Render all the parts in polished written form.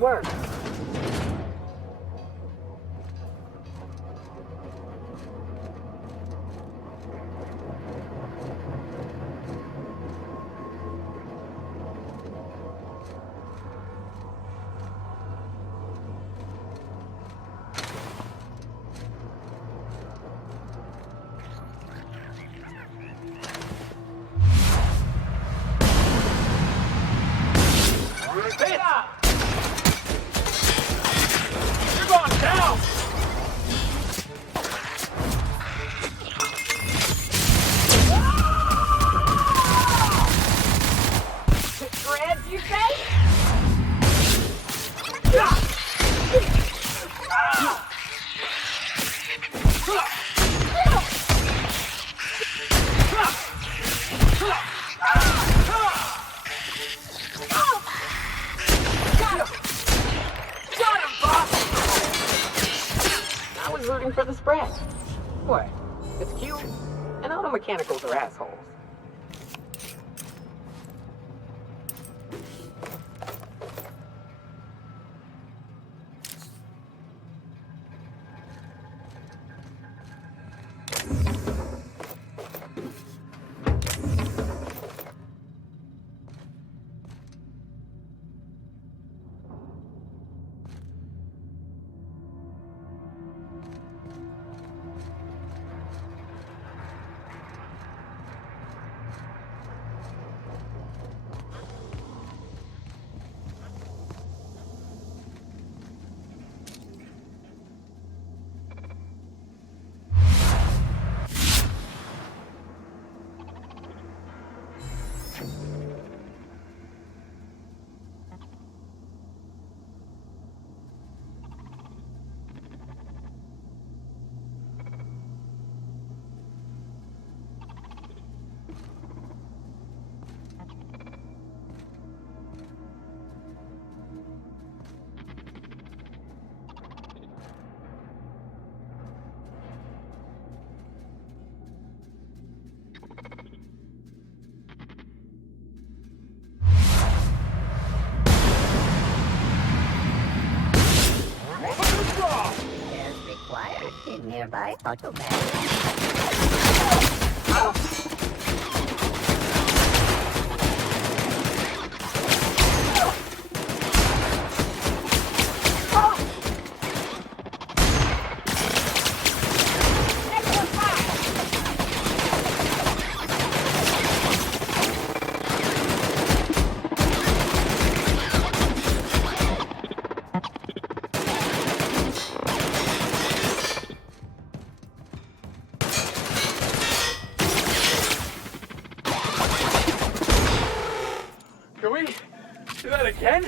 work. Rooting for the spread. What? It's cute. And all the mechanicals are assholes. Nearby automat. Can we do that again?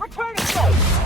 Return to base!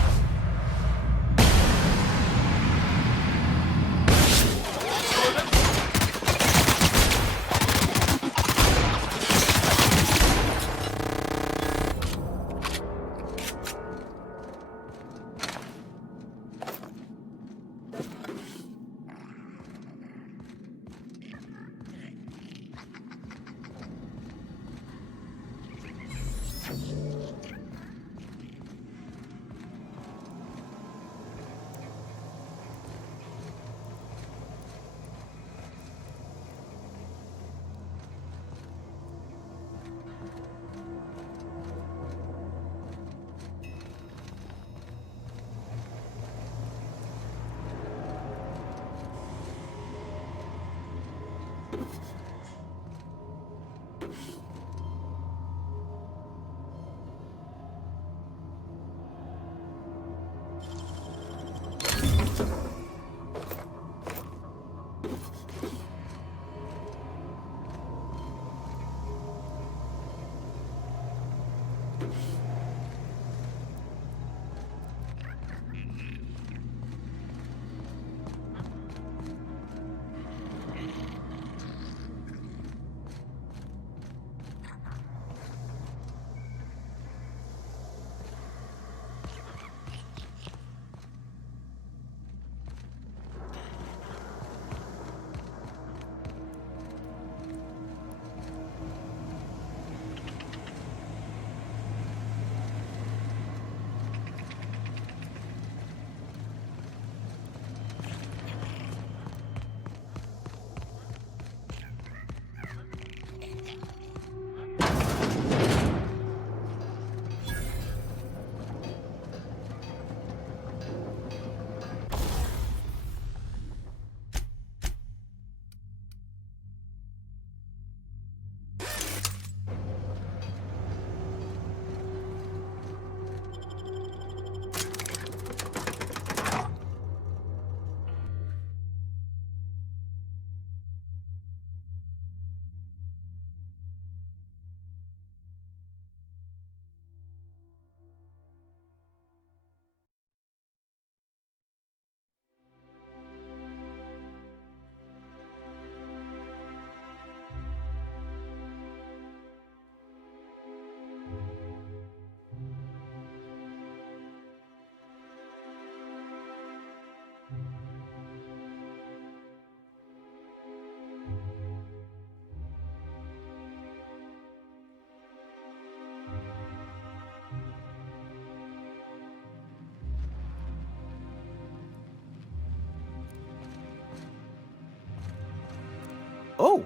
Oh,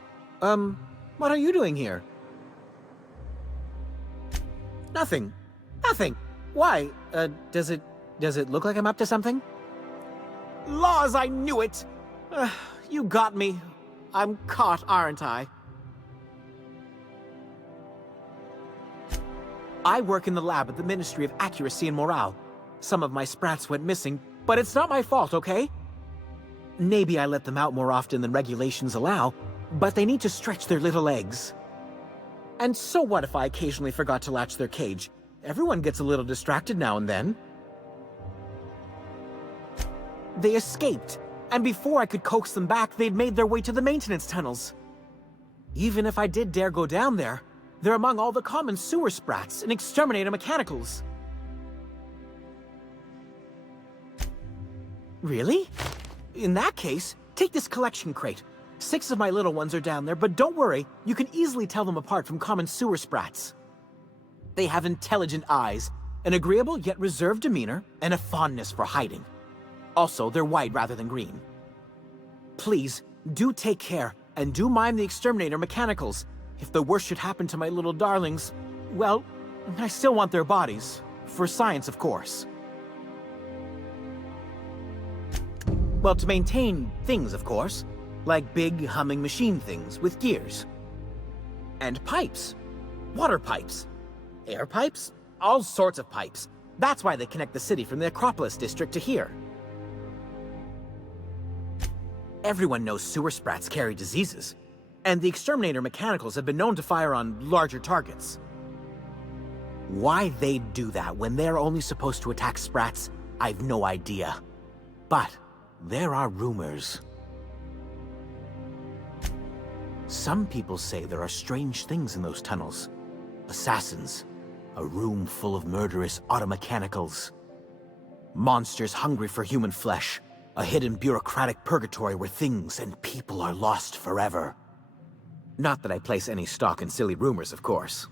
what are you doing here? Nothing. Nothing. Why? Does it look like I'm up to something? Laws, I knew it! You got me. I'm caught, aren't I? I work in the lab at the Ministry of Accuracy and Morale. Some of my sprats went missing, but it's not my fault, okay? Maybe I let them out more often than regulations allow, but they need to stretch their little legs. And so what if I occasionally forgot to latch their cage? Everyone gets a little distracted now and then. They escaped, and before I could coax them back, they'd made their way to the maintenance tunnels. Even if I did dare go down there, they're among all the common sewer sprats and exterminator mechanicals. Really? In that case, take this collection crate. 6 of my little ones are down there, but don't worry, you can easily tell them apart from common sewer sprats. They have intelligent eyes, an agreeable yet reserved demeanor, and a fondness for hiding. Also, they're white rather than green. Please, do take care, and do mime the exterminator mechanicals. If the worst should happen to my little darlings, well, I still want their bodies. For science, of course. Well, to maintain things, of course. Like big, humming machine things with gears. And pipes. Water pipes. Air pipes. All sorts of pipes. That's why they connect the city from the Acropolis district to here. Everyone knows sewer sprats carry diseases. And the exterminator mechanicals have been known to fire on larger targets. Why they'd do that when they're only supposed to attack sprats, I've no idea. But there are rumors. Some people say there are strange things in those tunnels. Assassins, a room full of murderous automechanicals. Monsters hungry for human flesh, a hidden bureaucratic purgatory where things and people are lost forever. Not that I place any stock in silly rumors, of course.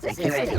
Security.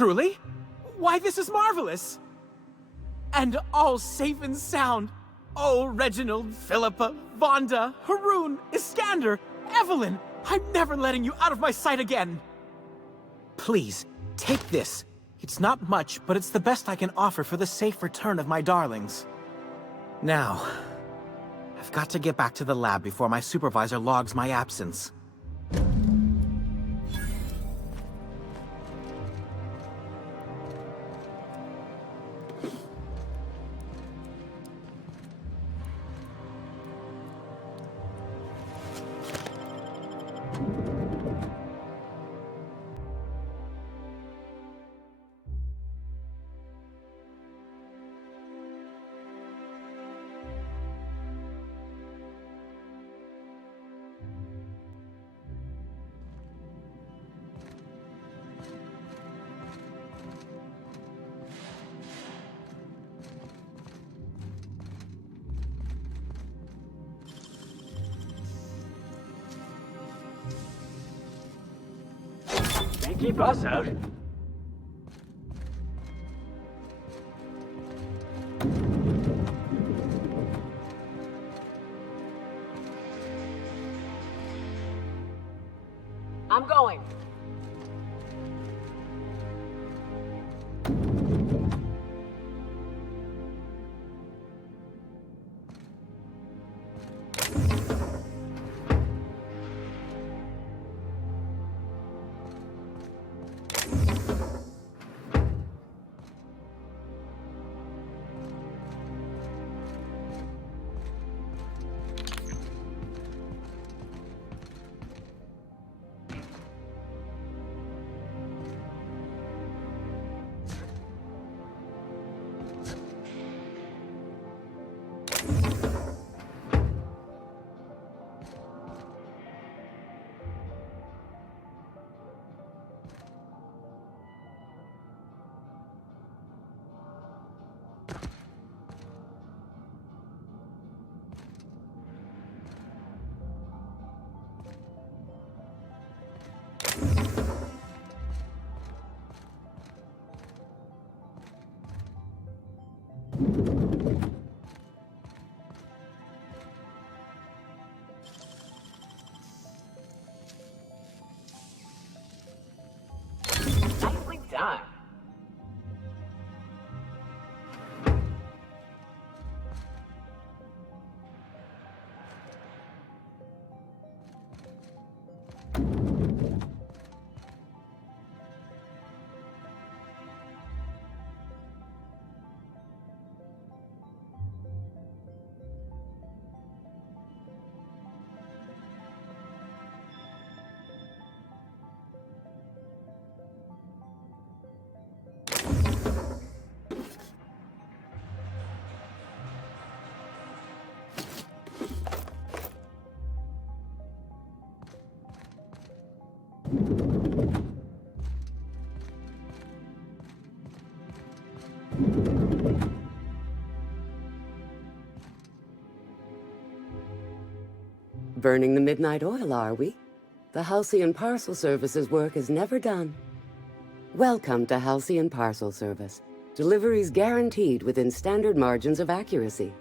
Truly? Why, this is marvelous! And all safe and sound. Oh, Reginald, Philippa, Vonda, Haroon, Iskander, Evelyn, I'm never letting you out of my sight again. Please, take this. It's not much, but it's the best I can offer for the safe return of my darlings. Now, I've got to get back to the lab before my supervisor logs my absence. Can't keep us out. I'm going. Nicely done. Burning the midnight oil, are we? The Halcyon Parcel Service's work is never done. Welcome to Halcyon Parcel Service. Deliveries guaranteed within standard margins of accuracy.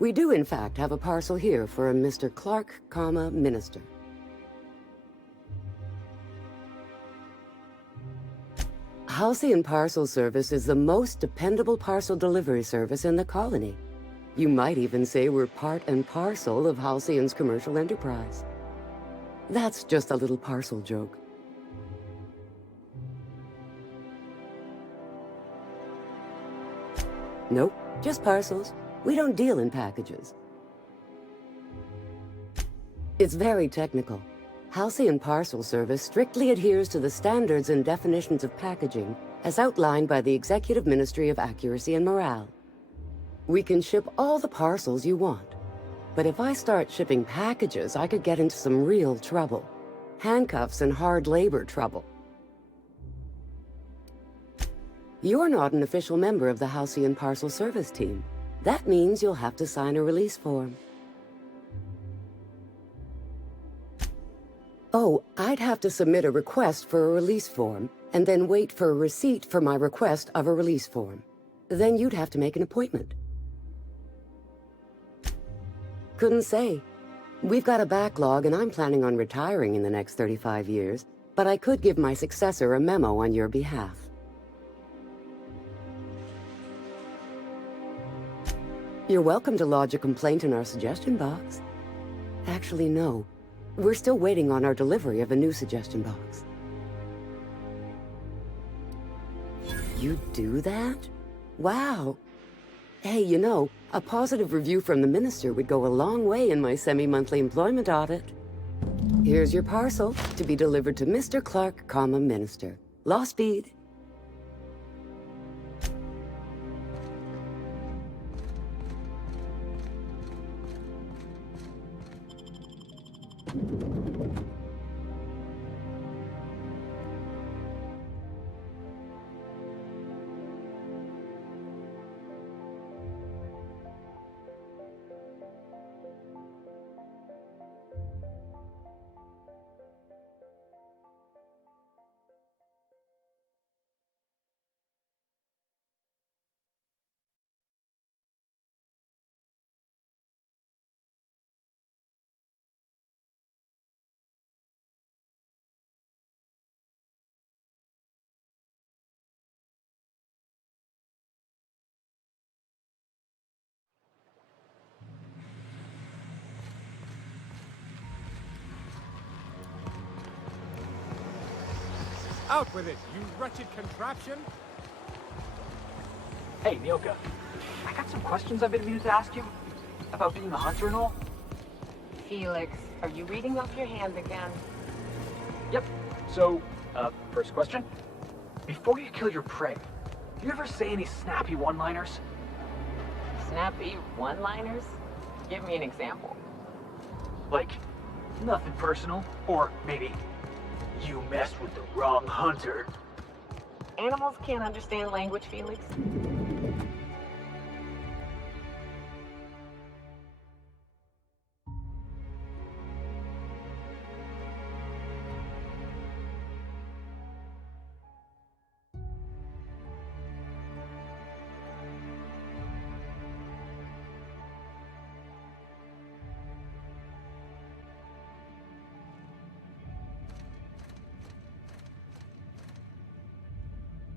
We do, in fact, have a parcel here for a Mr. Clark, Minister. Halcyon Parcel Service is the most dependable parcel delivery service in the colony. You might even say we're part and parcel of Halcyon's commercial enterprise. That's just a little parcel joke. Nope, just parcels. We don't deal in packages. It's very technical. Halcyon Parcel Service strictly adheres to the standards and definitions of packaging as outlined by the Executive Ministry of Accuracy and Morale. We can ship all the parcels you want. But if I start shipping packages, I could get into some real trouble. Handcuffs and hard labor trouble. You're not an official member of the Halcyon Parcel Service team. That means you'll have to sign a release form. Oh, I'd have to submit a request for a release form, and then wait for a receipt for my request of a release form. Then you'd have to make an appointment. Couldn't say. We've got a backlog, and I'm planning on retiring in the next 35 years, but I could give my successor a memo on your behalf. You're welcome to lodge a complaint in our suggestion box. Actually, no. We're still waiting on our delivery of a new suggestion box. You do that? Wow. Hey, you know, a positive review from the minister would go a long way in my semi-monthly employment audit. Here's your parcel to be delivered to Mr. Clark, Minister. Law speed. Out with it, you wretched contraption! Hey, Nyoka. I got some questions I've been meaning to ask you. About being a hunter and all. Felix, are you reading off your hand again? Yep. So, first question. Before you kill your prey, do you ever say any snappy one-liners? Snappy one-liners? Give me an example. Like, nothing personal, or maybe, you messed with the wrong hunter. Animals can't understand language, Felix.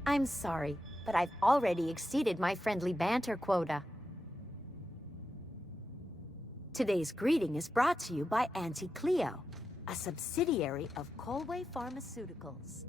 I'm sorry, but I've already exceeded my friendly banter quota. Today's greeting is brought to you by Auntie Cleo, a subsidiary of Colway Pharmaceuticals.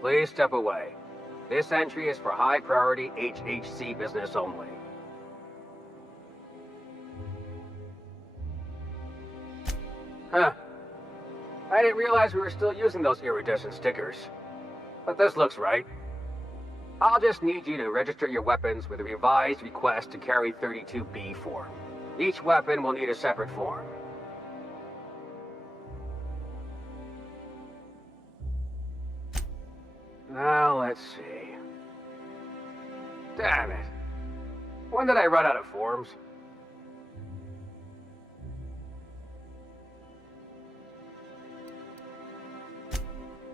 Please step away. This entry is for high-priority HHC business only. Huh. I didn't realize we were still using those iridescent stickers. But this looks right. I'll just need you to register your weapons with a revised request to carry 32B form. Each weapon will need a separate form. Now, let's see. Damn it. When did I run out of forms?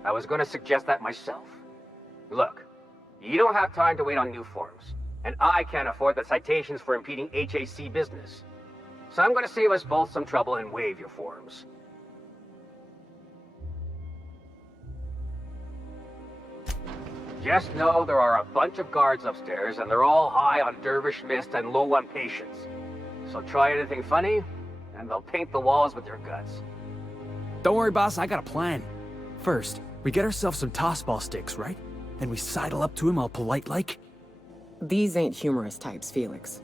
I was going to suggest that myself. Look, you don't have time to wait on new forms, and I can't afford the citations for impeding HAC business. So I'm going to save us both some trouble and waive your forms. Just know there are a bunch of guards upstairs, and they're all high on dervish mist and low on patience. So try anything funny, and they'll paint the walls with your guts. Don't worry, boss, I got a plan. First, we get ourselves some tossball sticks, right? Then we sidle up to him all polite-like. These ain't humorous types, Felix.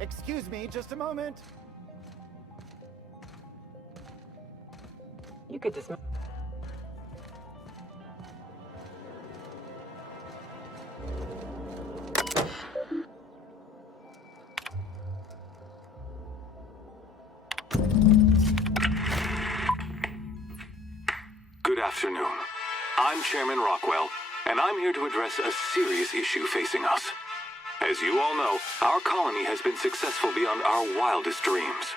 Excuse me, just a moment. You could dismiss. Good afternoon. I'm Chairman Rockwell, and I'm here to address a serious issue facing us. As you all know, our colony has been successful beyond our wildest dreams.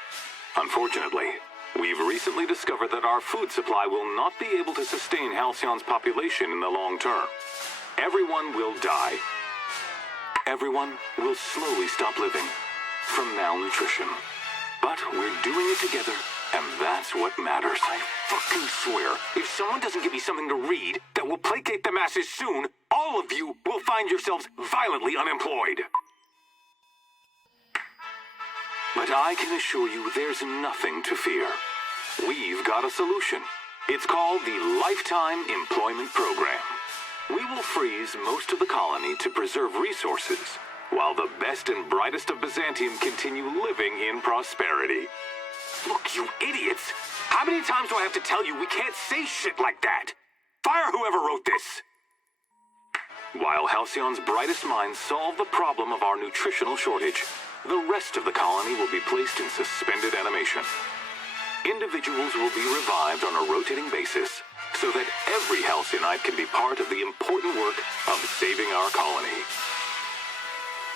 Unfortunately, we've recently discovered that our food supply will not be able to sustain Halcyon's population in the long term. Everyone will die. Everyone will slowly stop living from malnutrition. But we're doing it together, and that's what matters. I fucking swear, if someone doesn't give me something to read that will placate the masses soon, all of you will find yourselves violently unemployed. But I can assure you there's nothing to fear. We've got a solution. It's called the Lifetime Employment Program. We will freeze most of the colony to preserve resources, while the best and brightest of Byzantium continue living in prosperity. Look, you idiots! How many times do I have to tell you we can't say shit like that? Fire whoever wrote this! While Halcyon's brightest minds solve the problem of our nutritional shortage, the rest of the colony will be placed in suspended animation. Individuals will be revived on a rotating basis, so that every Halcyon can be part of the important work of saving our colony.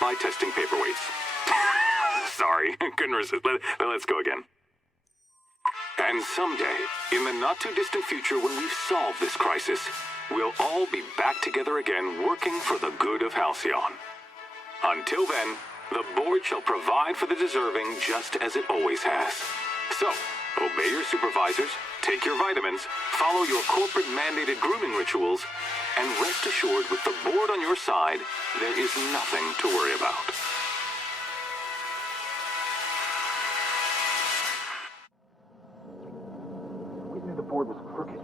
By testing paperweights. Sorry, couldn't resist. Let's go again. And someday, in the not-too-distant future when we've solved this crisis, we'll all be back together again working for the good of Halcyon. Until then, the board shall provide for the deserving just as it always has. So, obey your supervisors, take your vitamins, follow your corporate-mandated grooming rituals, and rest assured with the board on your side, there is nothing to worry about. We knew the board was crooked.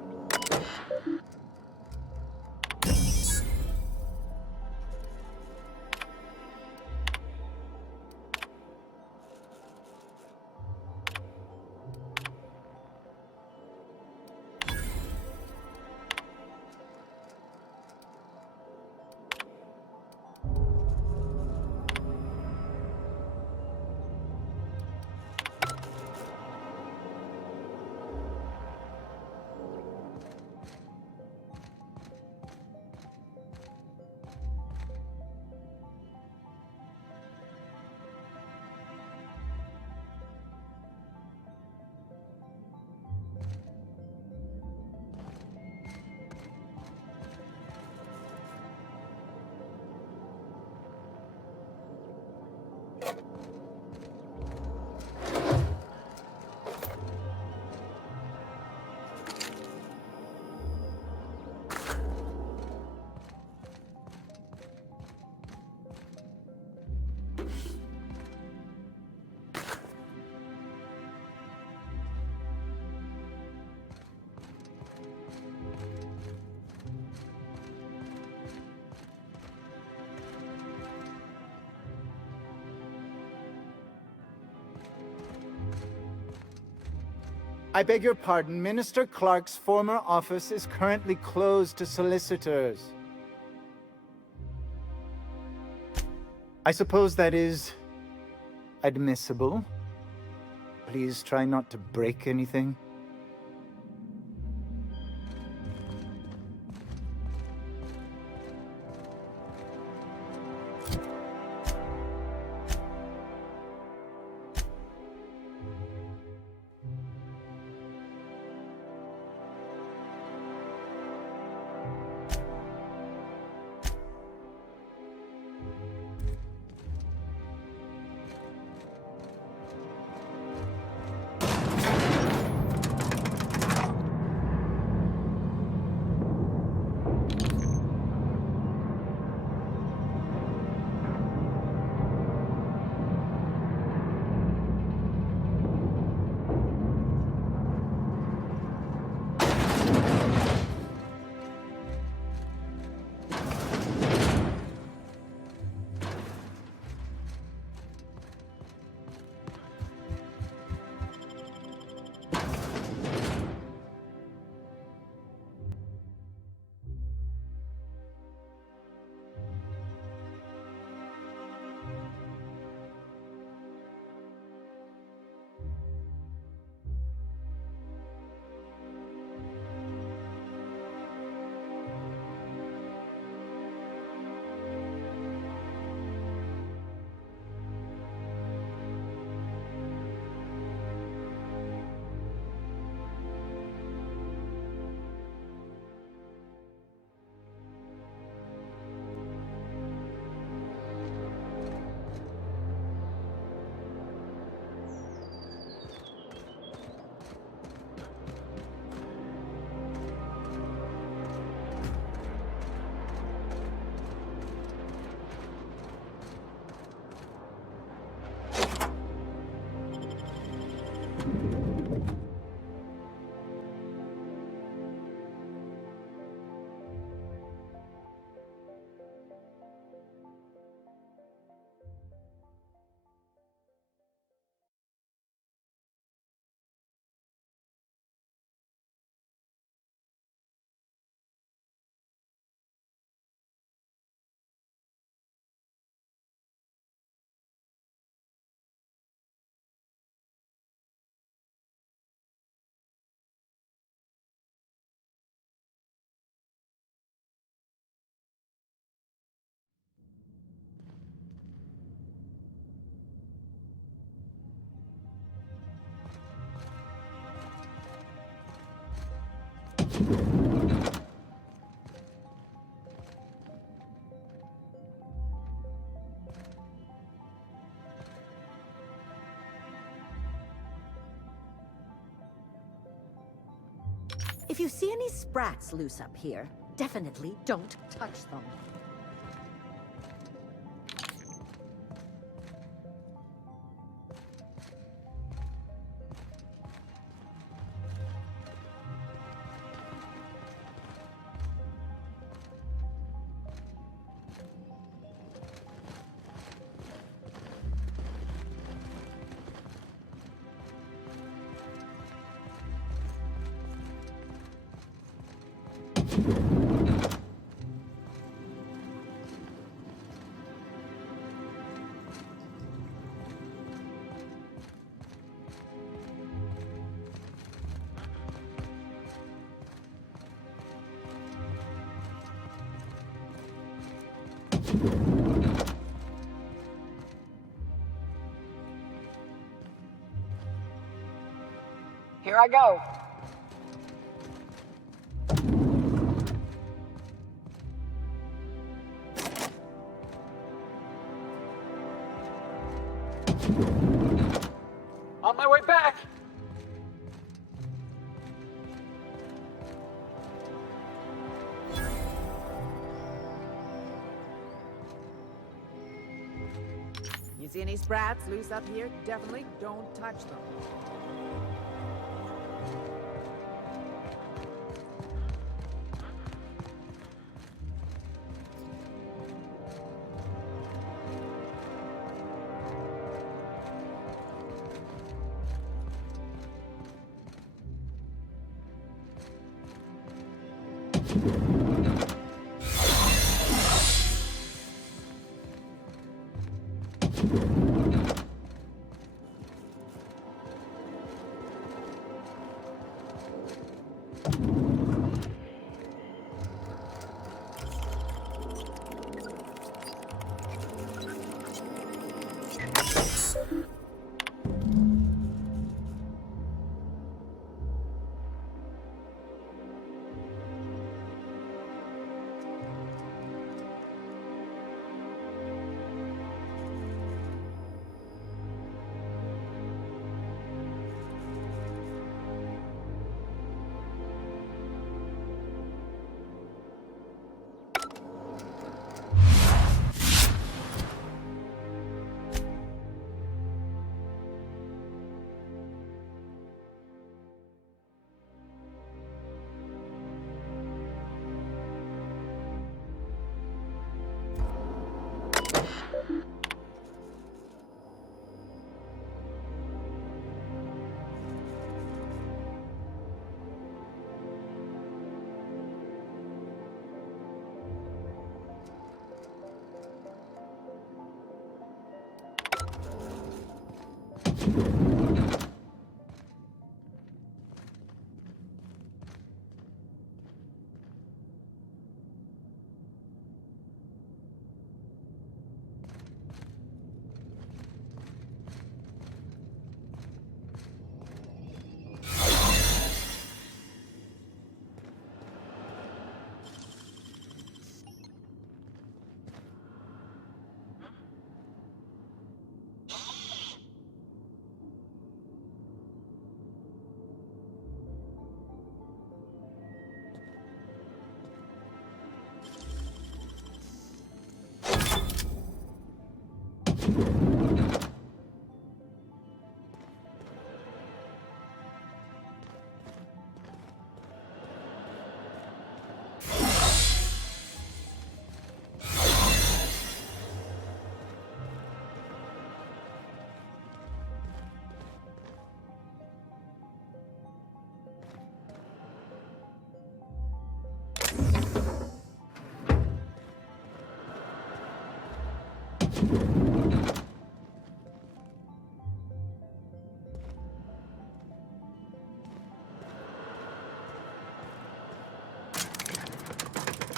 I beg your pardon. Minister Clark's former office is currently closed to solicitors. I suppose that is admissible. Please try not to break anything. If you see any sprats loose up here, definitely don't touch them. Here I go. On my way back! You see any sprats loose up here? Definitely don't touch them.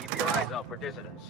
Keep your eyes out for dissidents.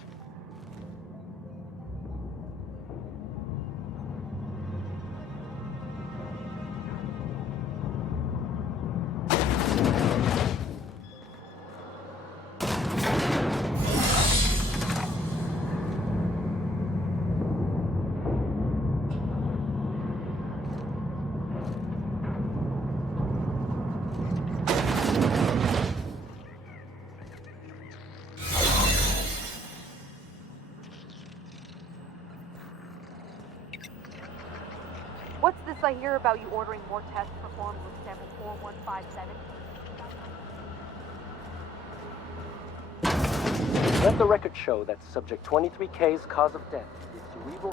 What's this I hear about you ordering more tests performed with sample 4157? Let the record show that subject 23K's cause of death is cerebral...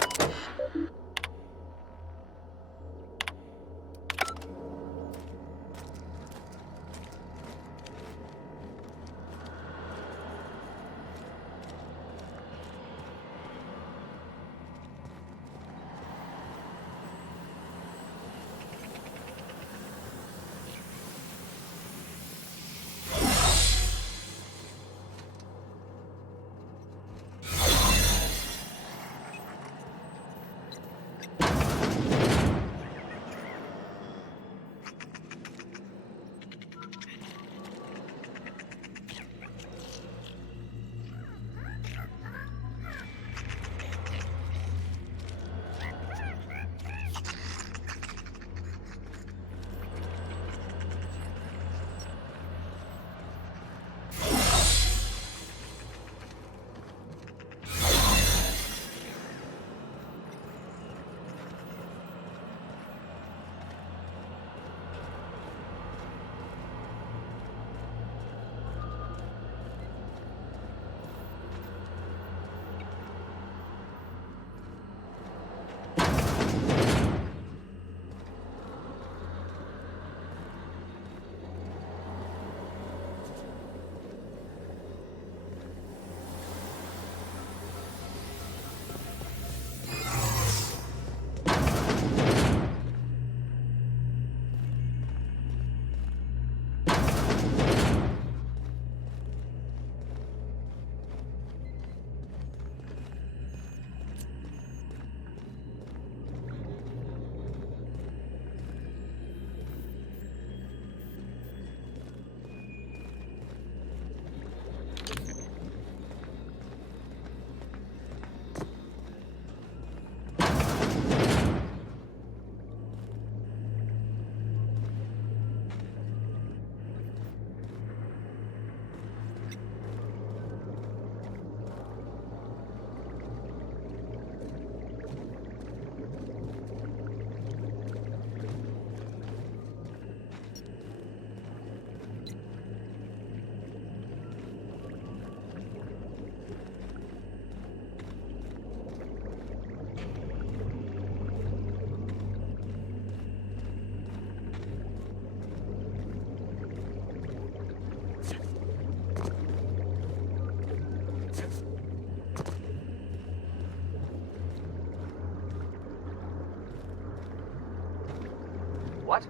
What?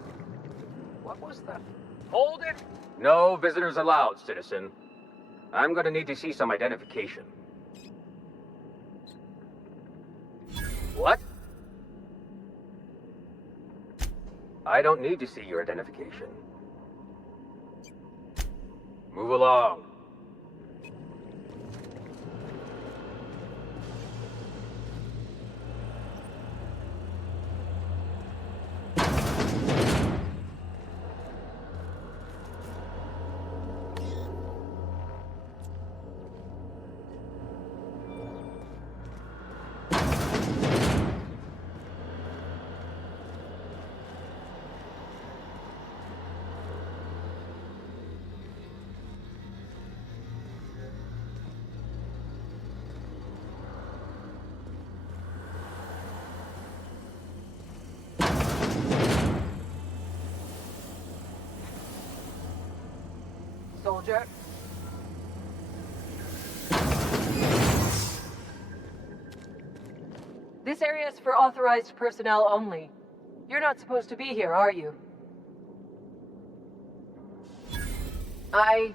What was that? Hold it! No visitors allowed, citizen. I'm gonna need to see some identification. What? I don't need to see your identification. Move along. Soldier. This area is for authorized personnel only. You're not supposed to be here, are you? I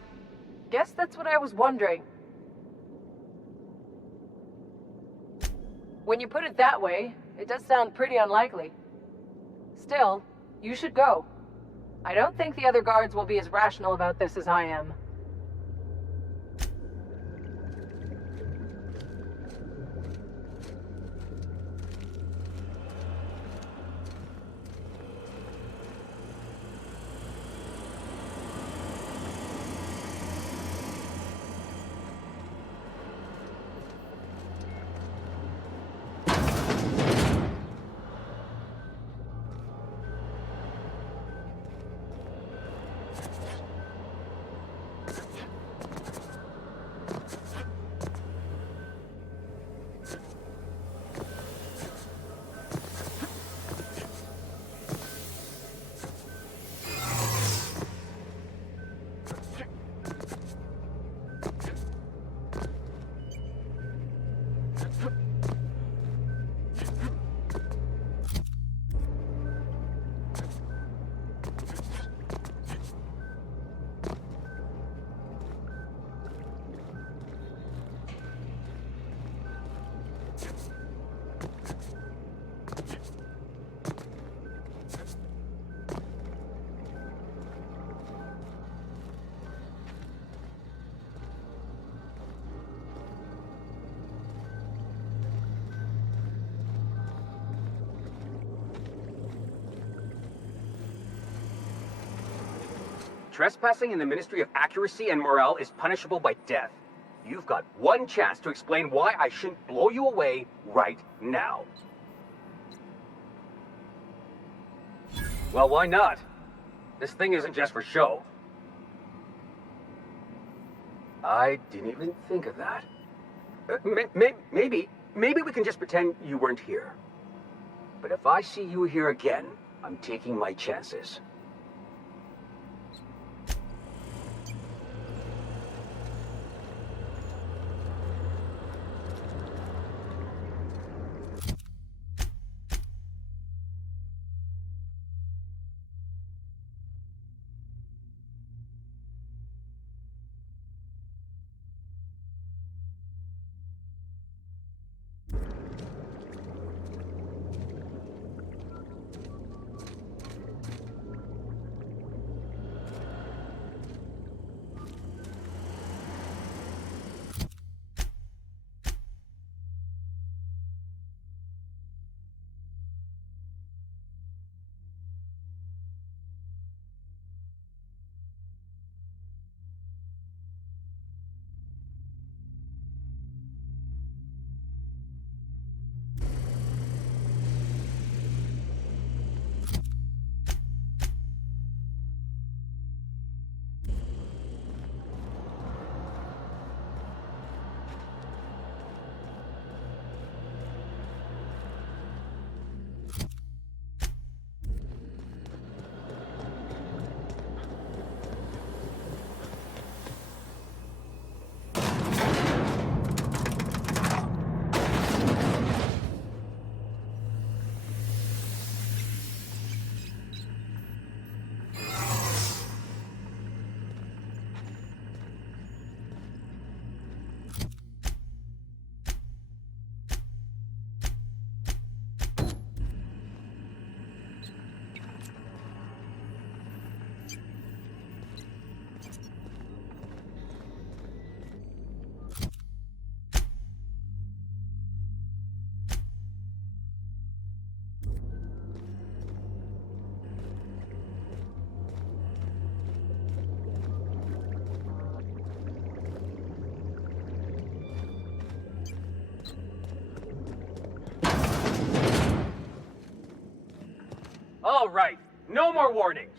guess that's what I was wondering. When you put it that way, it does sound pretty unlikely. Still, you should go. I don't think the other guards will be as rational about this as I am. Trespassing in the Ministry of Accuracy and Morale is punishable by death. You've got one chance to explain why I shouldn't blow you away right now. Well, why not? This thing isn't just for show. I didn't even think of that. Maybe we can just pretend you weren't here. But if I see you here again, I'm taking my chances. All right, no more warnings.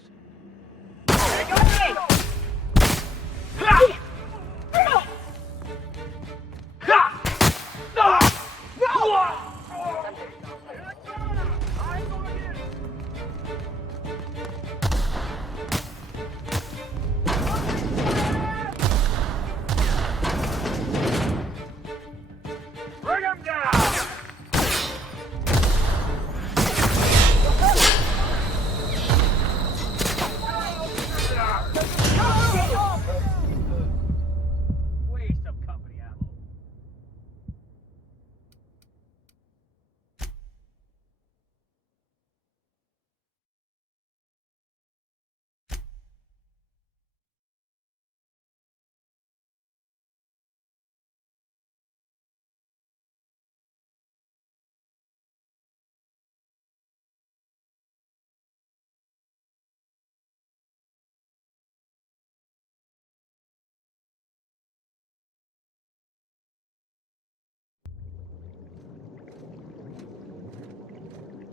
Bring him down! Waste of company ammo.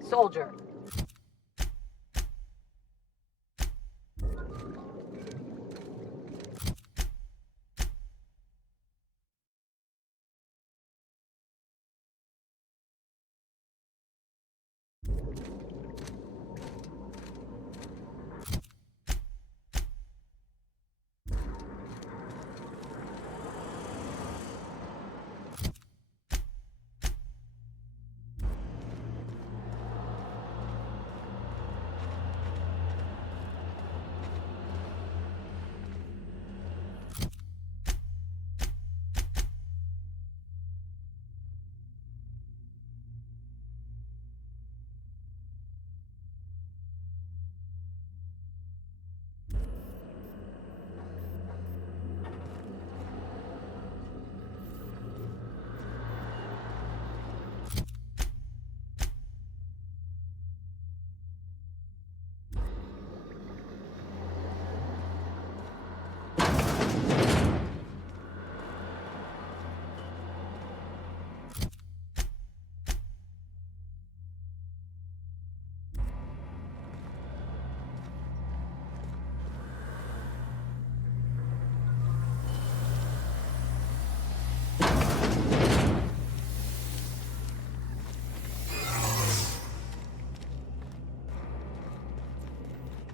Soldier.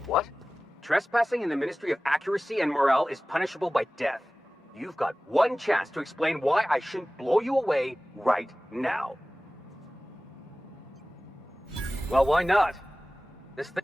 What? Trespassing in the Ministry of Accuracy and Morale is punishable by death. You've got one chance to explain why I shouldn't blow you away right now. Well, why not? This thing...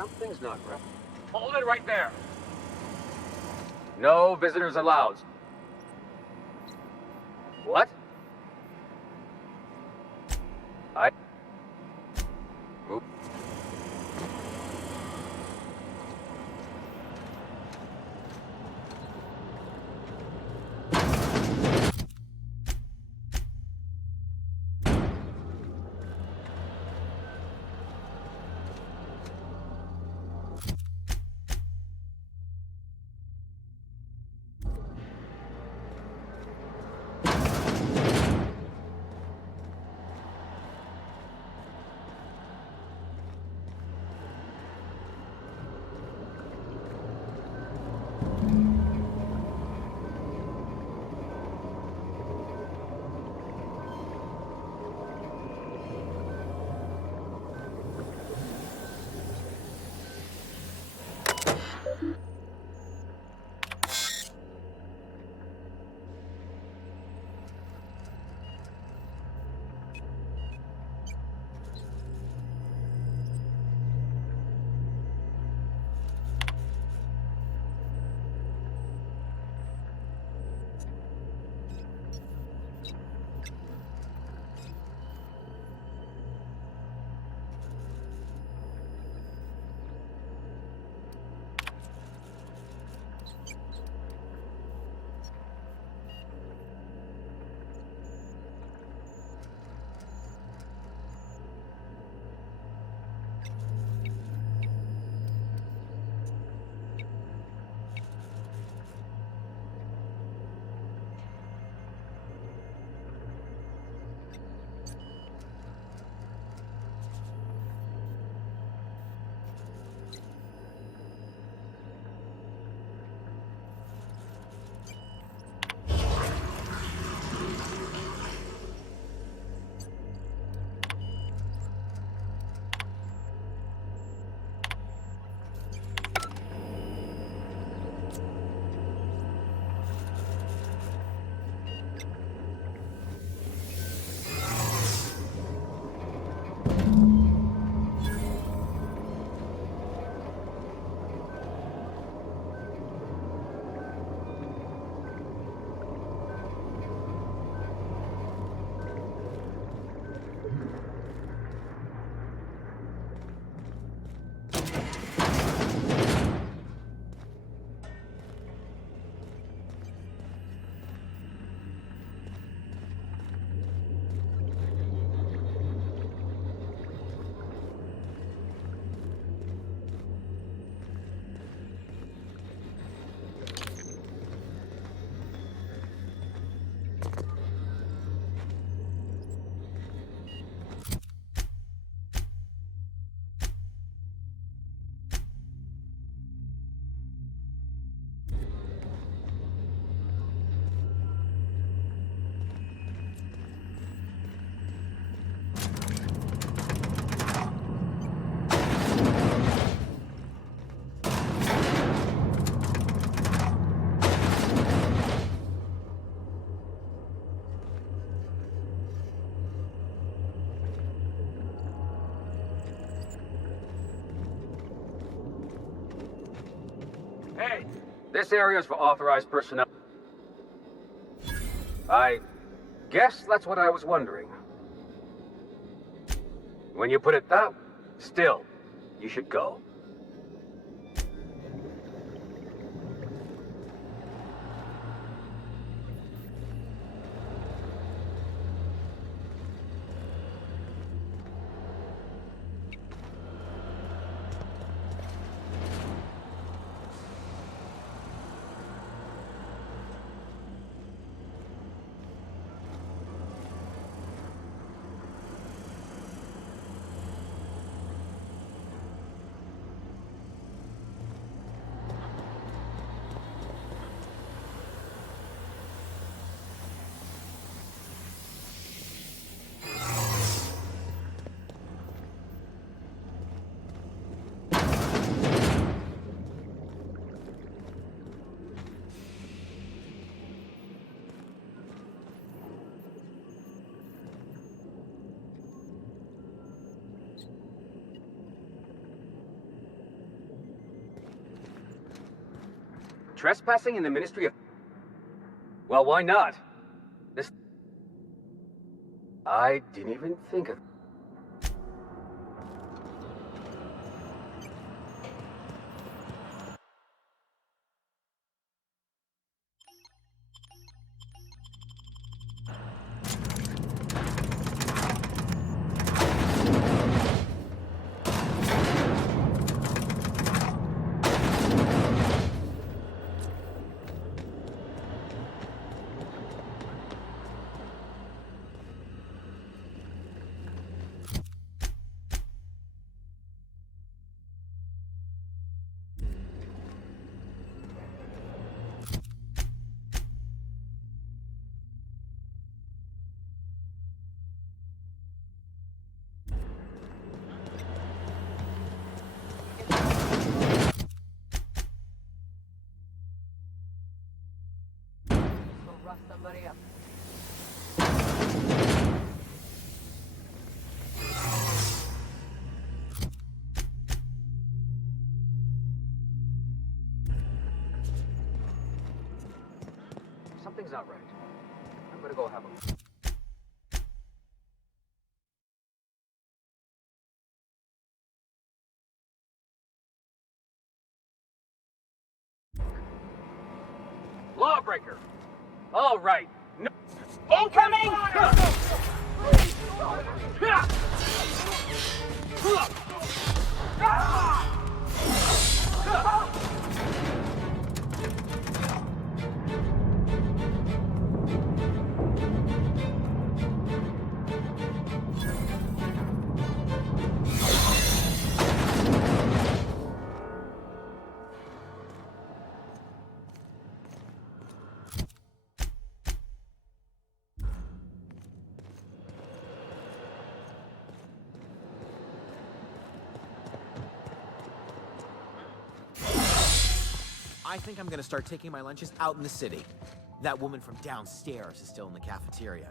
Something's not right. Hold it right there. No visitors allowed. What? Oop. Hey, this area is for authorized personnel. I guess that's what I was wondering. When you put it that, still, you should go. trespassing in the Ministry of... Well, why not? This... I didn't even think of... Rough somebody up. Something's not right. I'm gonna go have a... Lawbreaker! All right. No. Incoming! I think I'm gonna start taking my lunches out in the city. That woman from downstairs is still in the cafeteria.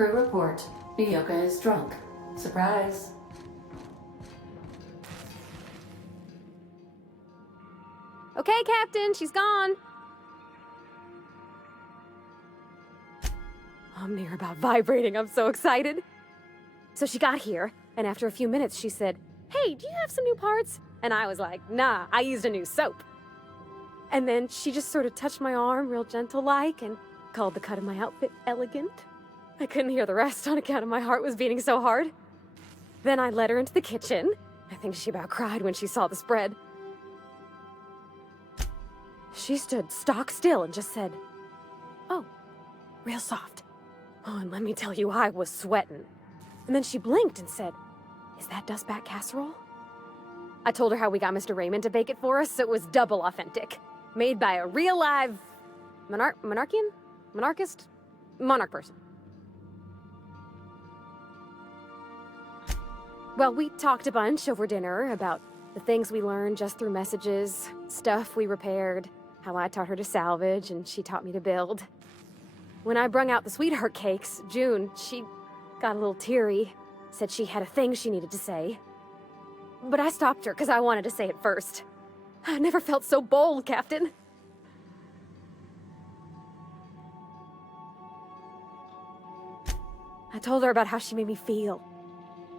Crew report. Miyoka is drunk. Surprise. Okay, Captain, she's gone. I'm near about vibrating. I'm so excited. So she got here, and after a few minutes, she said, "Hey, do you have some new parts?" And I was like, "Nah, I used a new soap." And then she just sort of touched my arm real gentle-like and called the cut of my outfit elegant. I couldn't hear the rest on account of my heart was beating so hard. Then I led her into the kitchen. I think she about cried when she saw the spread. She stood stock still and just said, "Oh, real soft." Oh, and let me tell you, I was sweating. And then she blinked and said, "Is that dustback casserole?" I told her how we got Mr. Raymond to bake it for us, so it was double authentic. Made by a real live monarch person. Well, we talked a bunch over dinner about the things we learned just through messages, stuff we repaired, how I taught her to salvage and she taught me to build. When I brung out the sweetheart cakes, June, she got a little teary, said she had a thing she needed to say. But I stopped her because I wanted to say it first. I never felt so bold, Captain. I told her about how she made me feel.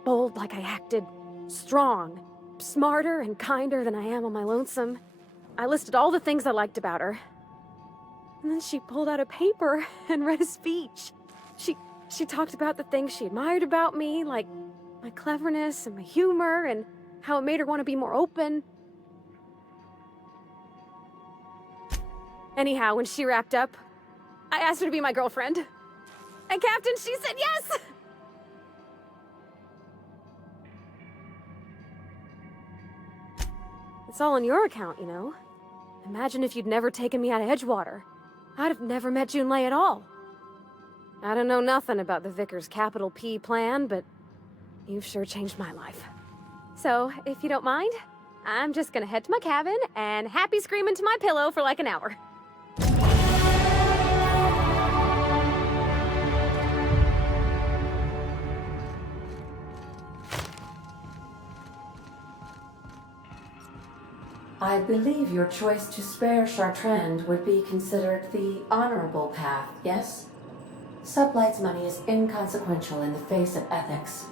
Bold like I acted, strong, smarter and kinder than I am on my lonesome. I listed all the things I liked about her. And then she pulled out a paper and read a speech. She talked about the things she admired about me, like my cleverness and my humor, and how it made her want to be more open. Anyhow, when she wrapped up, I asked her to be my girlfriend. And Captain, she said yes! It's all on your account, you know. Imagine if you'd never taken me out of Edgewater. I'd have never met Junlei at all. I don't know nothing about the Vickers capital P plan, but you've sure changed my life. So, if you don't mind, I'm just gonna head to my cabin and happy scream into my pillow for like an hour. I believe your choice to spare Chartrand would be considered the honorable path, yes? Sublight's money is inconsequential in the face of ethics.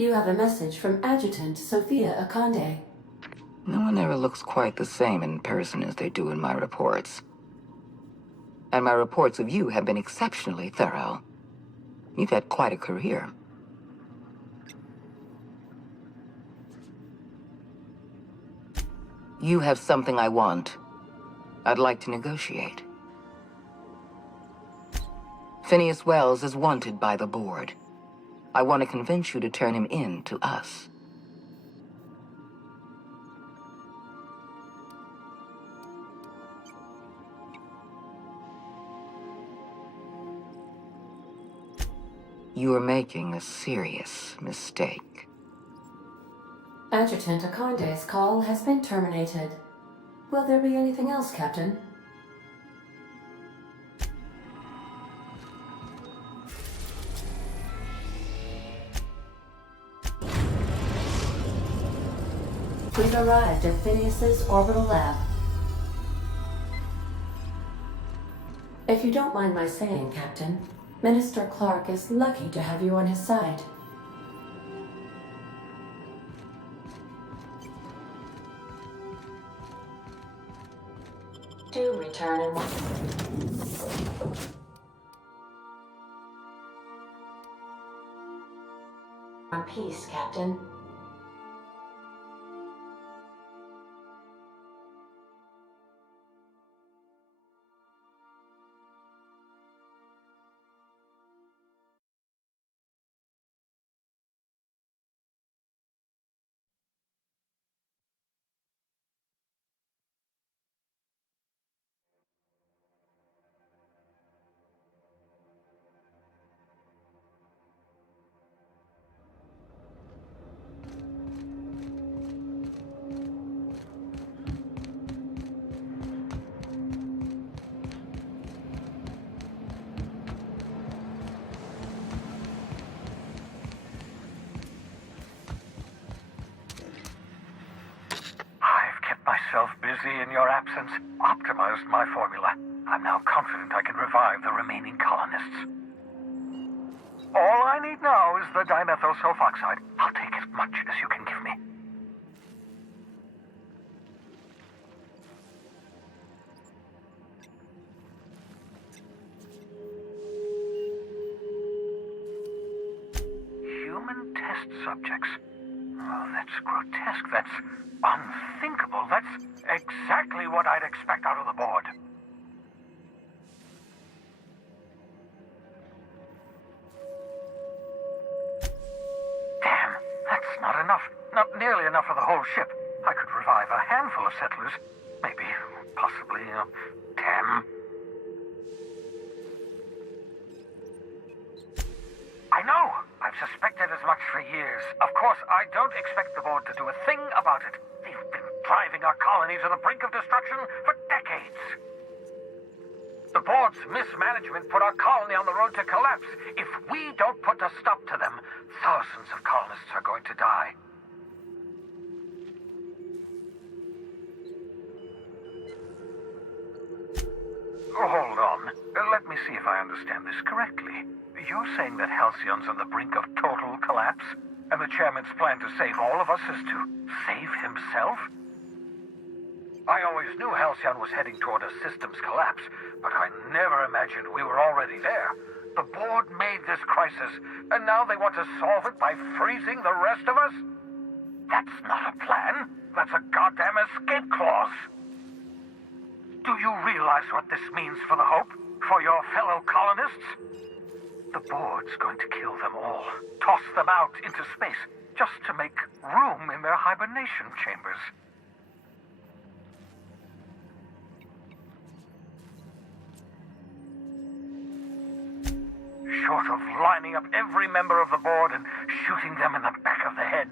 You have a message from Adjutant Sophia Akande. No one ever looks quite the same in person as they do in my reports. And my reports of you have been exceptionally thorough. You've had quite a career. You have something I want. I'd like to negotiate. Phineas Wells is wanted by the board. I want to convince you to turn him in to us. You are making a serious mistake. Adjutant Akande's call has been terminated. Will there be anything else, Captain? We've arrived at Phineas's orbital lab. If you don't mind my saying, Captain, Minister Clark is lucky to have you on his side. Do return in one piece, Captain. Busy in your absence, optimized my formula. I'm now confident I can revive the remaining colonists. All I need now is the dimethyl sulfoxide. I'll take as much as you can give me. Human test subjects. Oh, that's grotesque. That's unthinkable. That's exactly what I'd expect out of the board. Damn, that's not enough. Not nearly enough for the whole ship. I could revive a handful of settlers. Maybe, possibly, 10. I know! I've suspected as much for years. Of course, I don't expect the board to do a thing about it. They've been driving our colony to the brink of destruction for decades. The board's mismanagement put our colony on the road to collapse. If we don't put a stop to them, thousands of colonists are going to die. Hold on. Let me see if I understand this correctly. You're saying that Halcyon's on the brink of total collapse? And the chairman's plan to save all of us is to save himself? I always knew Halcyon was heading toward a systems collapse, but I never imagined we were already there. The board made this crisis, and now they want to solve it by freezing the rest of us? That's not a plan. That's a goddamn escape clause. Do you realize what this means for the Hope? For your fellow colonists? The board's going to kill them all. Toss them out into space, just to make room in their hibernation chambers. Short of lining up every member of the board and shooting them in the back of the head.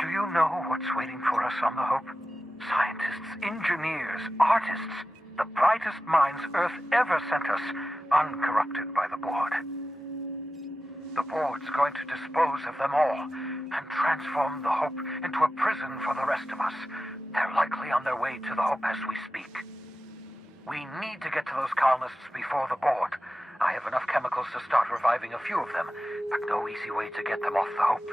Do you know what's waiting for us on the Hope? Scientists, engineers, artists, the brightest minds Earth ever sent us, uncorrupted by the board. The board's going to dispose of them all and transform the Hope into a prison for the rest of us. They're likely on their way to the Hope as we speak. We need to get to those colonists before the board. I have enough chemicals to start reviving a few of them, but no easy way to get them off the Hope.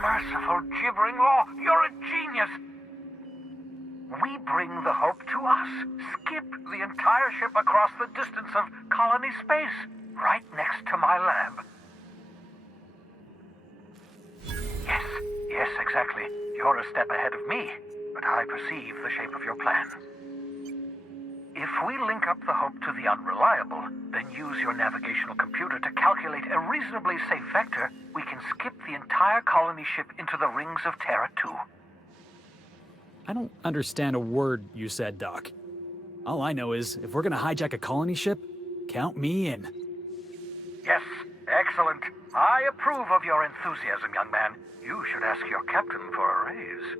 Merciful gibbering law, you're a genius! We bring the Hope to us. Skip the entire ship across the distance of colony space, right next to my lab. Yes, exactly. You're a step ahead of me, but I perceive the shape of your plan. If we link up the Hope to the Unreliable, then use your navigational computer to calculate a reasonably safe vector, we can skip the entire colony ship into the rings of Terra 2. I don't understand a word you said, Doc. All I know is, if we're gonna hijack a colony ship, count me in. Yes, excellent. I approve of your enthusiasm, young man. You should ask your captain for a raise.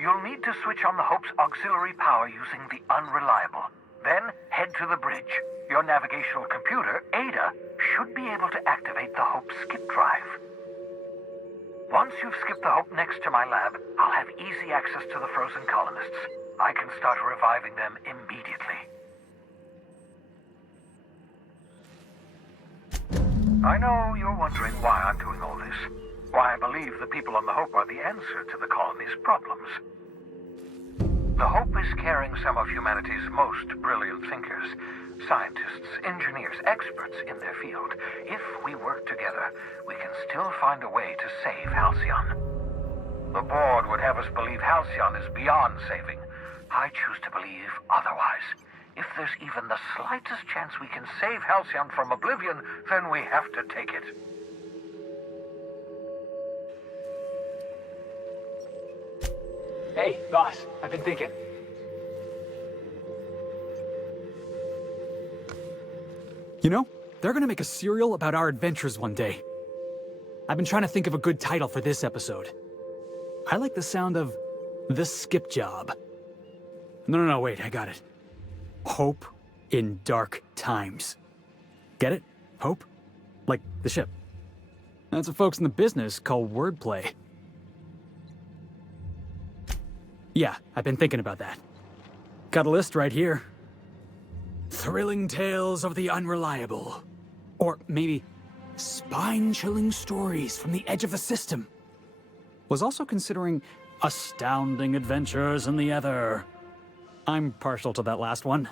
You'll need to switch on the Hope's auxiliary power using the Unreliable. Then head to the bridge. Your navigational computer, Ada, should be able to activate the Hope's skip drive. Once you've skipped the Hope next to my lab, I'll have easy access to the frozen colonists. I can start reviving them immediately. I know you're wondering why I'm doing all this. Why I believe the people on the Hope are the answer to the colony's problems. The Hope is carrying some of humanity's most brilliant thinkers, scientists, engineers, experts in their field. If we work together, we can still find a way to save Halcyon. The board would have us believe Halcyon is beyond saving. I choose to believe otherwise. If there's even the slightest chance we can save Halcyon from oblivion, then we have to take it. Hey, boss, I've been thinking. You know, they're gonna make a serial about our adventures one day. I've been trying to think of a good title for this episode. I like the sound of The Skip Job. No, wait, I got it. Hope in Dark Times. Get it? Hope? Like the ship. That's what folks in the business call wordplay. Yeah, I've been thinking about that. Got a list right here. Thrilling Tales of the Unreliable. Or maybe Spine-Chilling Stories from the Edge of the System. Was also considering Astounding Adventures in the Ether. I'm partial to that last one.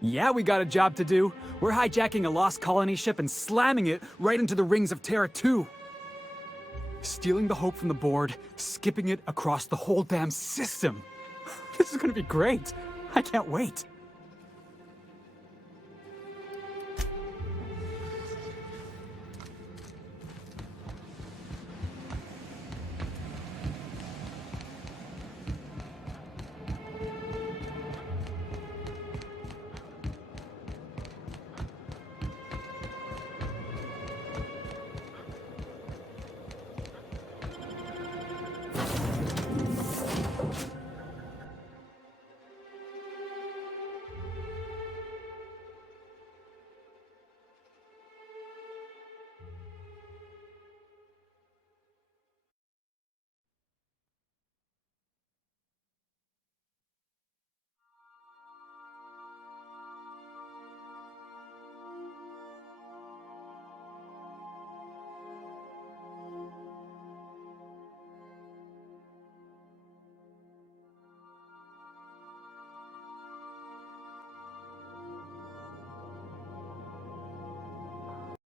Yeah, we got a job to do. We're hijacking a lost colony ship and slamming it right into the rings of Terra 2. Stealing the Hope from the board, skipping it across the whole damn system. This is gonna be great. I can't wait.